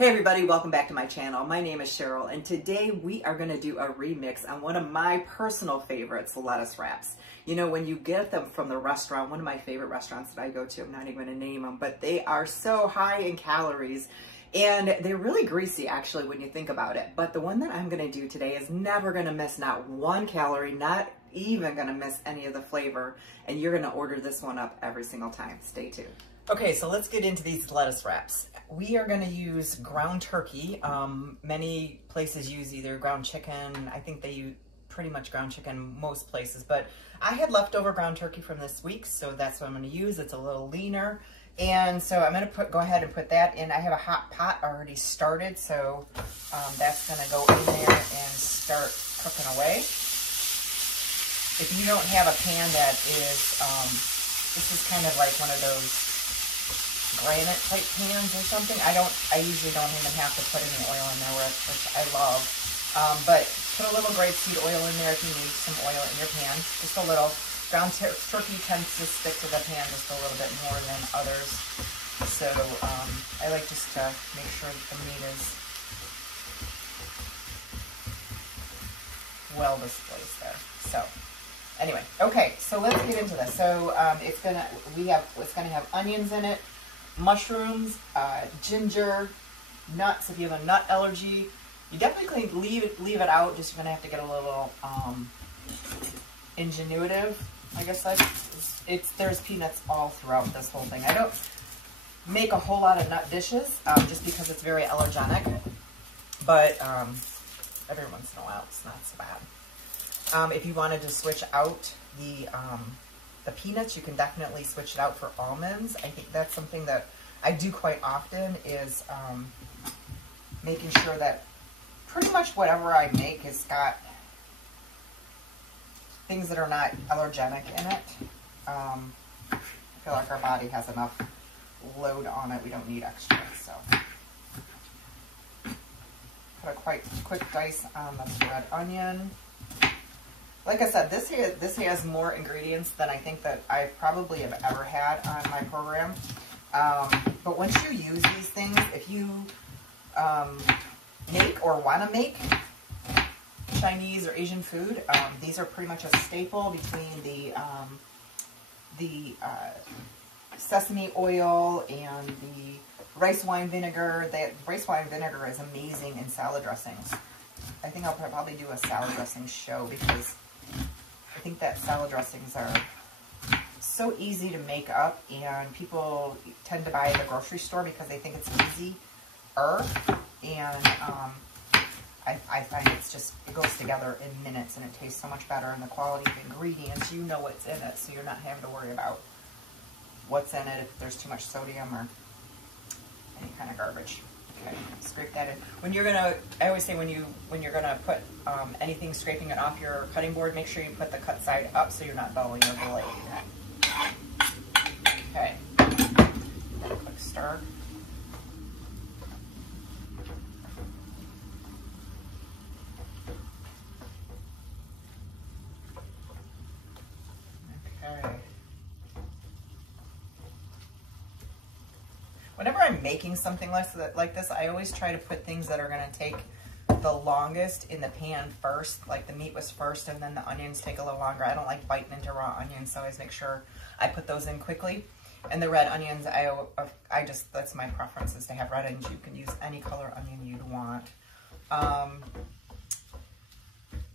Hey everybody, welcome back to my channel. My name is Cheryl and today we are going to do a remix on one of my personal favorites, lettuce wraps. You know, when you get them from the restaurant, one of my favorite restaurants that I go to, I'm not even going to name them, but they are so high in calories and they're really greasy actually when you think about it. But the one that I'm going to do today is never going to miss not one calorie, not even going to miss any of the flavor, and you're going to order this one up every single time. Stay tuned. Okay, so let's get into these lettuce wraps. We are going to use ground turkey. Many places use either ground chicken. I think they use pretty much ground chicken most places, but I had leftover ground turkey from this week, so that's what I'm going to use. It's a little leaner, and so I'm going to go ahead and put that in. I have a hot pot already started, so that's going to go in there and start cooking away. If you don't have a pan that is, this is kind of like one of those granite type pans or something. I usually don't even have to put any oil in there, which I love. But put a little grapeseed oil in there if you need some oil in your pan. Just a little. Ground turkey tends to stick to the pan just a little bit more than others. So I like just to make sure that the meat is well displaced there. So anyway, okay, so let's get into this. So it's gonna have onions in it, mushrooms, ginger, nuts. If you have a nut allergy, you definitely leave it out. Just you're gonna have to get a little ingenuitive, I guess. There's peanuts all throughout this whole thing. I don't make a whole lot of nut dishes just because it's very allergenic, but every once in a while it's not so bad. If you wanted to switch out the peanuts, you can definitely switch it out for almonds. I think that's something that I do quite often, is making sure that pretty much whatever I make has got things that are not allergenic in it. I feel like our body has enough load on it. We don't need extra. So put a quite quick dice on the red onion. Like I said, this has more ingredients than I think that I probably have ever had on my program. But once you use these things, if you make or want to make Chinese or Asian food, these are pretty much a staple between the sesame oil and the rice wine vinegar. The rice wine vinegar is amazing in salad dressings. I think I'll probably do a salad dressing show because I think that salad dressings are so easy to make up, and people tend to buy at the grocery store because they think it's easier. And I find it goes together in minutes, and it tastes so much better. And the quality of ingredients, you know what's in it, so you're not having to worry about what's in it if there's too much sodium or any kind of garbage. Okay, scrape that in. When you're gonna, I always say when you're gonna put anything scraping it off your cutting board, make sure you put the cut side up so you're not dulling your blade. Okay, a quick stir. Okay. Whenever I'm making something like this, I always try to put things that are going to take the longest in the pan first. Like the meat was first, and then the onions take a little longer. I don't like biting into raw onions, so I always make sure I put those in quickly. And the red onions, that's my preference, is to have red onions. You can use any color onion you'd want.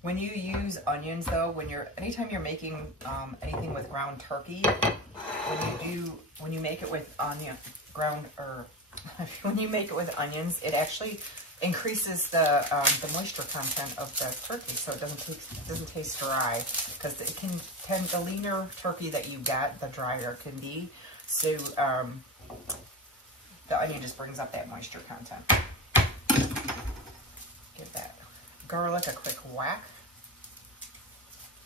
When you use onions, though, anytime you're making anything with ground turkey, when you make it with when you make it with onions, it actually increases the moisture content of the turkey, so it doesn't taste dry, because the leaner turkey that you get, the drier it can be. So the onion just brings up that moisture content. Give that garlic a quick whack,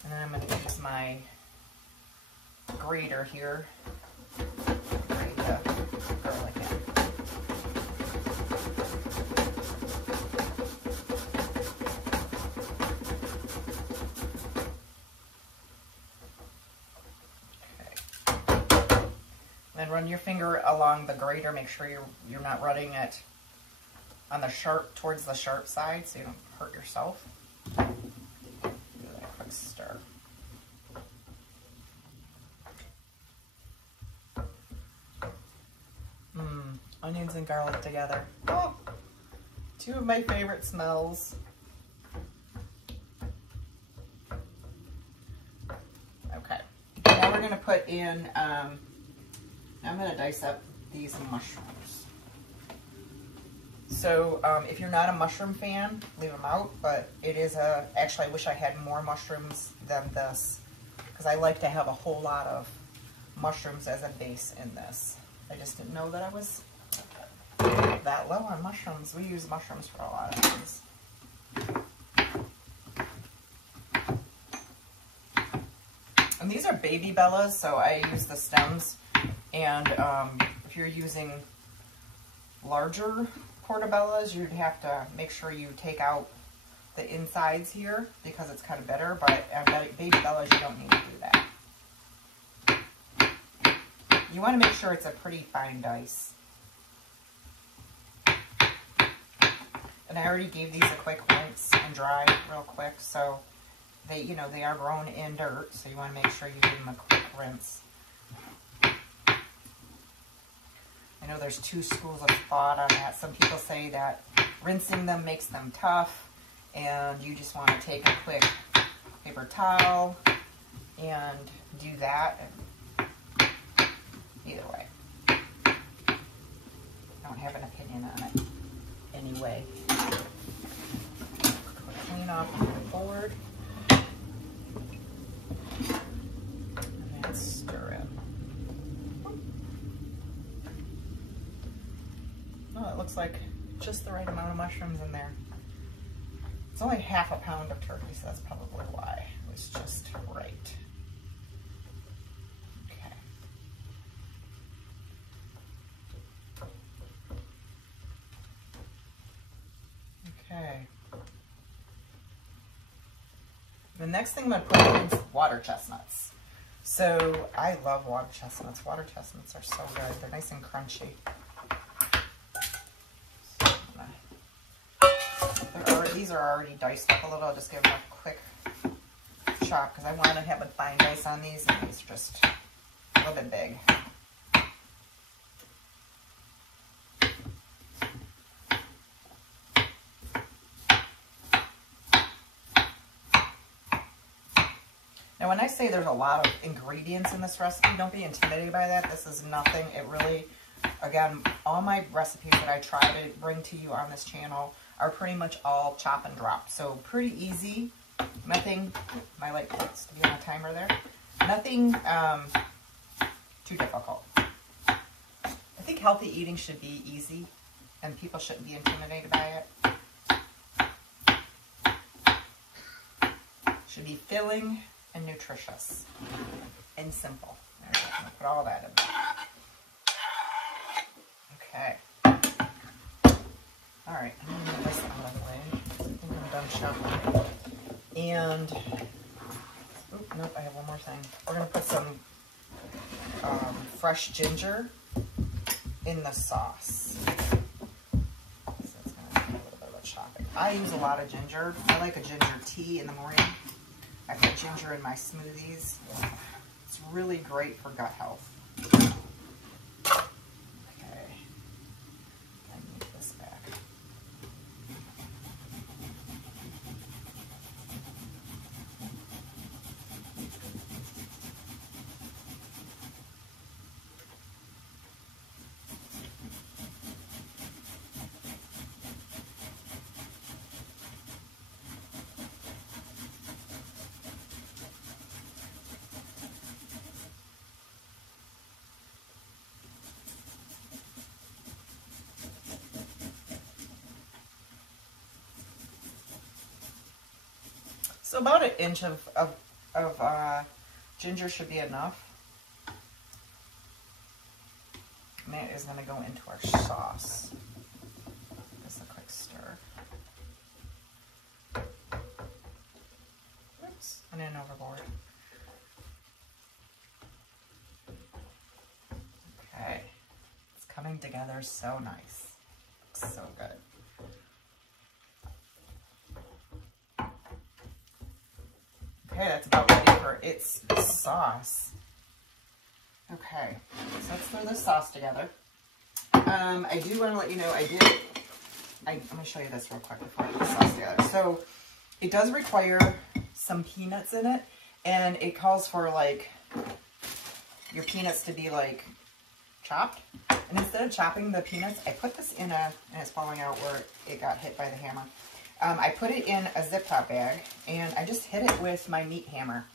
and then I'm going to use my grater here. Grate the garlic in. Then run your finger along the grater. Make sure you're not running it on the sharp, towards the sharp side so you don't hurt yourself. Give that a quick stir. Onions and garlic together. Oh, two of my favorite smells. Okay, now we're gonna put in, I'm gonna dice up these mushrooms. So if you're not a mushroom fan, leave them out, but it is actually I wish I had more mushrooms than this, because I like to have a whole lot of mushrooms as a base in this. I just didn't know that I was that low on mushrooms. We use mushrooms for a lot of things. And these are baby bellas, so I use the stems. And if you're using larger portobellas, you'd have to make sure you take out the insides here because it's kind of bitter, but baby bellas, you don't need to do that. You want to make sure it's a pretty fine dice. And I already gave these a quick rinse and dry real quick, so they, you know, they are grown in dirt, so you want to make sure you give them a quick rinse. I know there's two schools of thought on that. Some people say that rinsing them makes them tough, and you just want to take a quick paper towel and do that. And either way, I don't have an opinion on it anyway. Clean off the board and then stir it. Oh, it looks like just the right amount of mushrooms in there. It's only half a pound of turkey, so that's probably why it was just right. Okay. Okay. The next thing I'm going to put in is water chestnuts. So I love water chestnuts. Water chestnuts are so good. They're nice and crunchy. These are already diced up a little. I'll just give them a quick chop because I want to have a fine dice on these, and these are just a little bit big. Now, when I say there's a lot of ingredients in this recipe, don't be intimidated by that. This is nothing. It really, again, all my recipes that I try to bring to you on this channel are pretty much all chop and drop. So pretty easy. Nothing, my light clicks to be on a timer there. Nothing too difficult. I think healthy eating should be easy and people shouldn't be intimidated by it. Should be filling and nutritious and simple. There we go. I'm gonna put all that in there. Okay. All right, I'm gonna get this out of the way. I think I'm done chopping. And, oop, nope, I have one more thing. We're gonna put some fresh ginger in the sauce. So it's gonna take a little bit of a chopping. I use a lot of ginger. I like a ginger tea in the morning. I put ginger in my smoothies. It's really great for gut health. Okay, and move this back. So about an inch of ginger should be enough. And that is going to go into our sauce. Just a quick stir. Oops, I went overboard. Okay, it's coming together so nice. Looks so good. Okay, that's about ready for its sauce. Okay, so let's throw this sauce together. I do want to let you know, let me show you this real quick before I put the sauce together. So it does require some peanuts in it, and it calls for like your peanuts to be like chopped. And instead of chopping the peanuts, I put this in and it's falling out where it got hit by the hammer. I put it in a Zip-Top bag, and I just hit it with my meat hammer.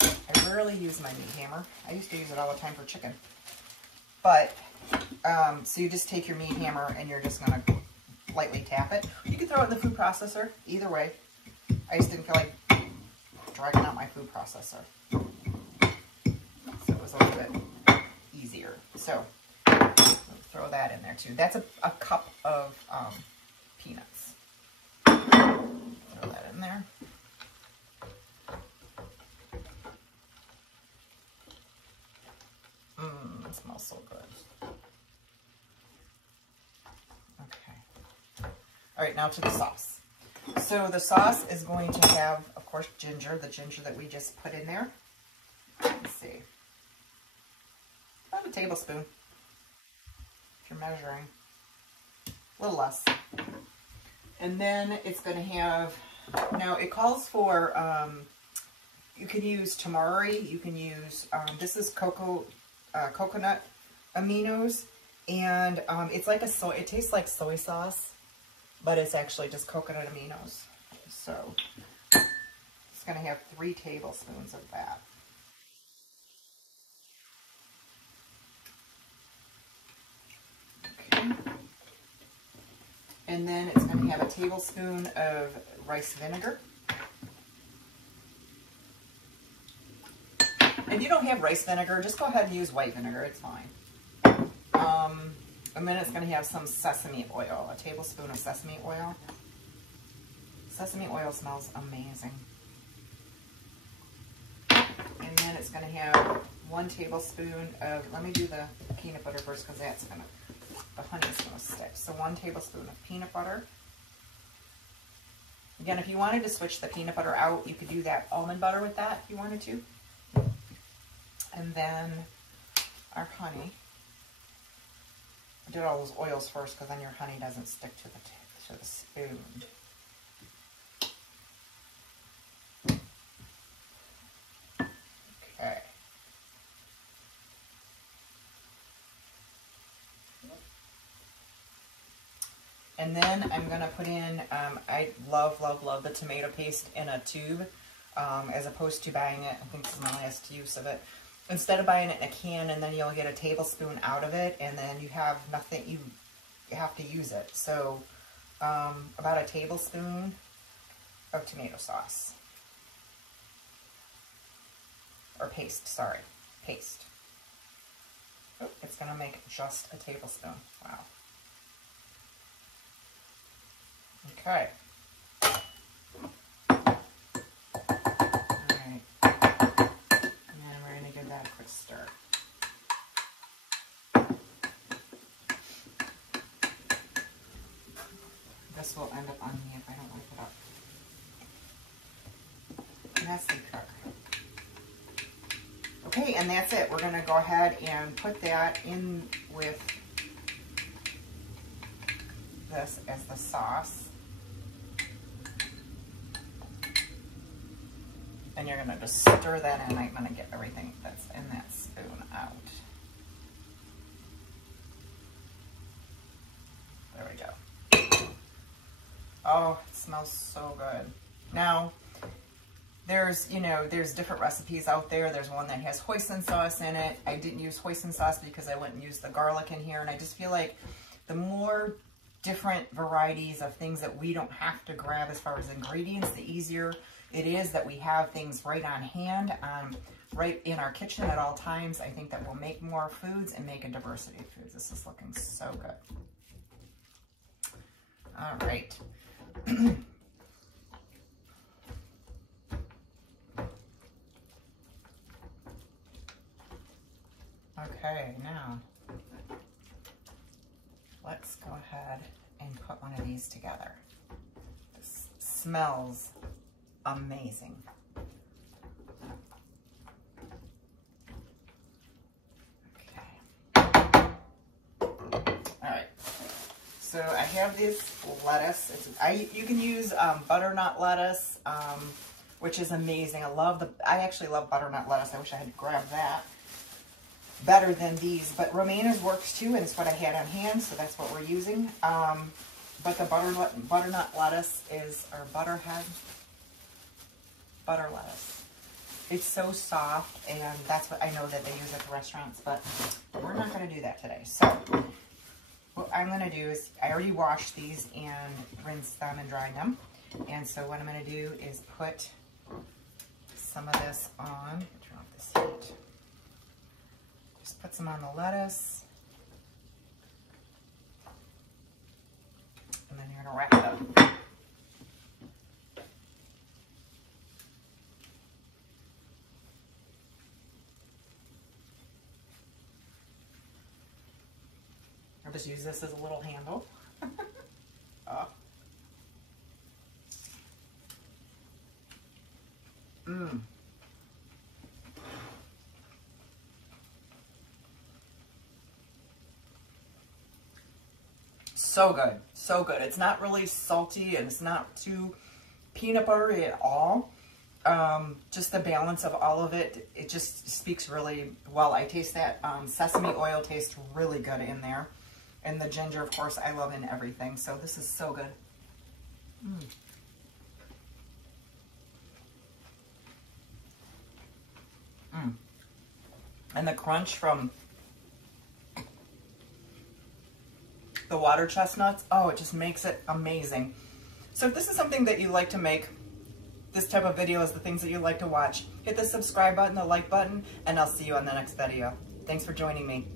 I rarely use my meat hammer. I used to use it all the time for chicken. But, so you just take your meat hammer and you're just going to lightly tap it. You can throw it in the food processor, either way. I just didn't feel like dragging out my food processor. So it was a little bit easier. So, throw that in there too. That's a cup of peanuts. Throw that in there. It smells so good. Okay. All right, now to the sauce. So the sauce is going to have, of course, ginger, the ginger that we just put in there. Let's see. About a tablespoon, if you're measuring. A little less. And then it's going to have, now it calls for, you can use tamari, you can use, this is coconut aminos, and it's like it tastes like soy sauce, but it's actually just coconut aminos. So it's going to have 3 tablespoons of that. Okay. And then it's going to have a tablespoon of rice vinegar. If you don't have rice vinegar, just go ahead and use white vinegar. It's fine. And then it's going to have some sesame oil, a tablespoon of sesame oil. Sesame oil smells amazing. And then it's going to have 1 tablespoon of, let me do the peanut butter first because that's going to, the honey's going to stick. So 1 tablespoon of peanut butter. Again, if you wanted to switch the peanut butter out, you could do that almond butter with that if you wanted to. And then our honey. I did all those oils first because then your honey doesn't stick to the spoon. Okay. And then I'm going to put in, I love the tomato paste in a tube as opposed to buying it. I think this is my last use of it. Instead of buying it in a can and then you'll get a tablespoon out of it and then you have nothing, you have to use it. So about a tablespoon of tomato sauce. Or paste, sorry, paste. Oh, it's going to make just a tablespoon. Wow. Okay. Alright. And we're going to give that a quick stir. This will end up on me if I don't wipe it up. Messy cook. Okay, and that's it. We're going to go ahead and put that in with this as the sauce. And you're going to just stir that in. I'm going to get everything that's in that spoon out. There we go. Oh, it smells so good. Now, there's different recipes out there. There's one that has hoisin sauce in it. I didn't use hoisin sauce because I went and used the garlic in here. And I just feel like the more different varieties of things that we don't have to grab as far as ingredients, the easier it is that we have things right on hand, right in our kitchen at all times. I think that will make more foods and make a diversity of foods. This is looking so good. All right. Okay, now let's go ahead and put one of these together. This smells amazing. So I have this lettuce. You can use butternut lettuce, which is amazing. I actually love butternut lettuce. I wish I had grabbed that better than these, but romaines works too, and it's what I had on hand, so that's what we're using. But the butternut lettuce is, or butter lettuce. It's so soft, and that's what I know that they use at the restaurants, but we're not going to do that today. So what I'm going to do is, I already washed these and rinsed them and dried them, and so what I'm going to do is put some of this on. Turn off this heat. Just put some on the lettuce. And then you're going to wrap it up. I'll just use this as a little handle. So good, so good. It's not really salty and it's not too peanut buttery at all. Just the balance of all of it, it just speaks really well. I taste that sesame oil tastes really good in there. And the ginger, of course, I love in everything. So this is so good. And the crunch from the water chestnuts, oh, it just makes it amazing. So if this is something that you like to make, this type of video is the things that you like to watch, hit the subscribe button, the like button, and I'll see you on the next video. Thanks for joining me.